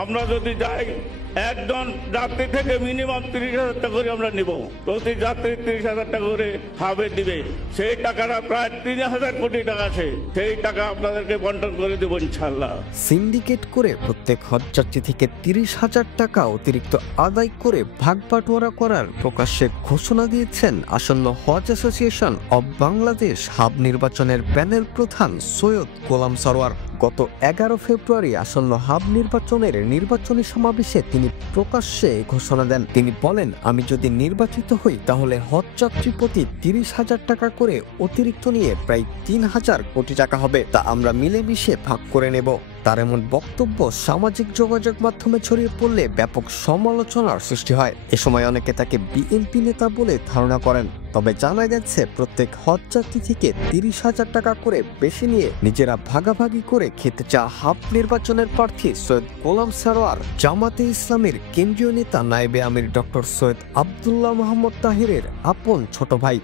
আমরা যদি যাই একজন যাত্রী থেকে মিনিমাম 30,000 টাকা করে আমরা নিব। প্রতি যাত্রী 30,000 টাকা করে হাবে দিবে। সেই টাকাটা প্রায় 3,000 কোটি টাকা আছে। সেই টাকা আপনাদেরকে বন্টন করে দেবো ইনশাল্লাহ। সিন্ডিকেট করে প্রত্যেক হজযাত্রী থেকে 30,000 টাকা অতিরিক্ত আদায় করে ভাগ বাটোয়ারা করার প্রকাশ্যে ঘোষণা দিয়েছেন আসন্ন হজ অ্যাসোসিয়েশন অব বাংলাদেশ হাব নির্বাচনের প্যানেল প্রধান সৈয়দ গোলাম সরোয়ার। গত 11 ফেব্রুয়ারি আসন্ন হাব নির্বাচনের নির্বাচনী সমাবেশে তিনি প্রকাশ্যে ঘোষণা দেন। তিনি বলেন, আমি যদি নির্বাচিত হই তাহলে হজযাত্রী প্রতি 30,000 টাকা করে অতিরিক্ত নিয়ে প্রায় 3,000 কোটি টাকা হবে, তা আমরা মিলেমিশে ভাগ করে নেব। তার এমন বক্তব্য সামাজিক যোগাযোগ মাধ্যমে ছড়িয়ে পড়লে ব্যাপক সমালোচনার সৃষ্টি হয়। এ সময় অনেকে তাকে বিএনপি নেতা বলে ধারণা করেন। তবে জানা গেছে প্রত্যেক হজযাত্রী থেকে 30,000 টাকা করে বেশি নিয়ে নিজেরা ভাগাভাগি করে খেতে চায় হাব নির্বাচনের প্রার্থী সৈয়দ গোলাম সরোয়ার, জামাতে ইসলামের কেন্দ্রীয় নেতা নায়েবে আমির ডক্টর সৈয়দ আব্দুল্লাহ মোহাম্মদ তাহিরের আপন ছোট ভাই।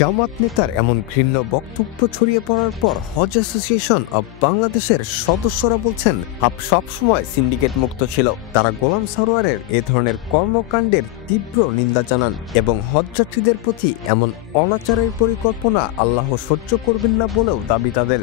জামাত নেতার এমন ঘৃণ্য বক্তব্য ছড়িয়ে পড়ার পর হজ অ্যাসোসিয়েশন অব বাংলাদেশের সদস্যরা বলছেন, হাব সবসময় সিন্ডিকেট মুক্ত ছিল। তারা গোলাম সরোয়ারের এ ধরনের কর্মকাণ্ডের তীব্র নিন্দা জানান এবং হজযাত্রীদের প্রতি এমন অনাচারের পরিকল্পনা আল্লাহ সহ্য করবেন না বলেও দাবি তাদের।